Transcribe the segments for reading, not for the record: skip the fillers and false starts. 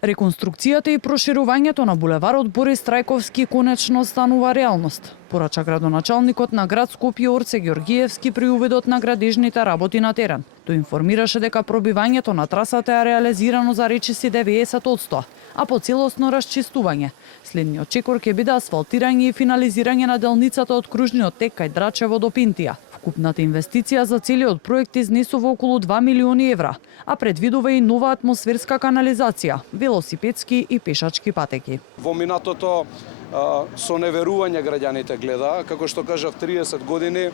Реконструкцијата и проширувањето на булеварот Борис Трајковски конечно станува реалност, порача градоначалникот на град Скопје Орце Ѓоргиевски при увидот на градежните работи на терен. Тој информираше дека пробивањето на трасата е реализирано за речиси 90%, а по целосно расчистување. Следниот чекор ќе биде асфалтирање и финализирање на делницата од кружниот тек кај Драчево до Пинтија. Вкупната инвестиција за целиот проект изнесува околу 2 милиони евра, а предвидува и нова атмосферска канализација, велосипедски и пешачки патеки. Во минатото со неверување граѓаните гледа, како што кажав, 30 години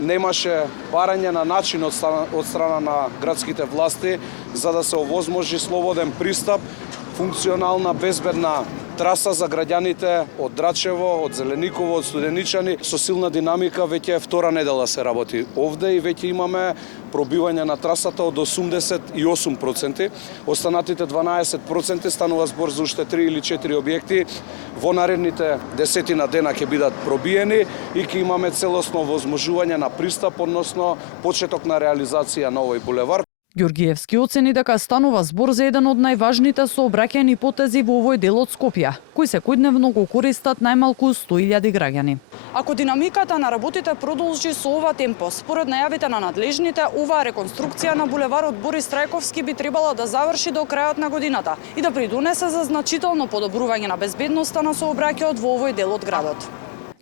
немаше барање на начин од страна на градските власти за да се овозможи слободен пристап, функционална, безбедна траса за граѓаните од Драчево, од Зелениково, од Студеничани. Со силна динамика веќе втора недела се работи овде и веќе имаме пробивање на трасата од 88%. Останатите 12% станува збор за уште 3 или 4 објекти. Во наредните 10 дена ќе бидат пробиени и ќе имаме целосно возможување на пристап, односно почеток на реализација на овој булевар. Ѓоргиевски оцени дека станува збор за еден од најважните сообраќајни потези во овој дел од Скопје, кои секојдневно го користат најмалку 100.000 граѓани. Ако динамиката на работите продолжи со ова темпо, според најавите на надлежните, оваа реконструкција на булеварот Борис Трајковски би требала да заврши до крајот на годината и да придонесе за значително подобрување на безбедноста на сообраќајот во овој дел од градот.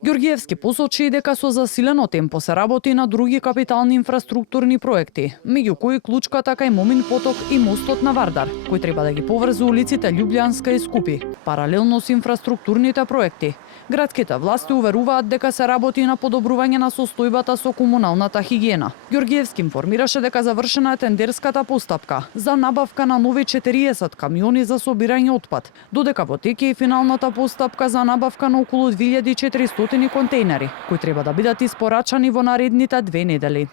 Ѓоргиевски посочи дека со засилено темпо се работи на други капитални инфраструктурни проекти, меѓу кои клучката кај Момин поток и мостот на Вардар, кој треба да ги поврзе улиците Љубљанска и Скупи. Паралелно со инфраструктурните проекти, градските власти уверуваат дека се работи на подобрување на состојбата со комуналната хигиена. Ѓоргиевски информираше дека завршена е тендерската постапка за набавка на нови 40 камиони за собирање отпад, додека во тек е и финалната постапка за набавка на околу 2400 контејнери, кои треба да бидат испорачани во наредните 2 недели.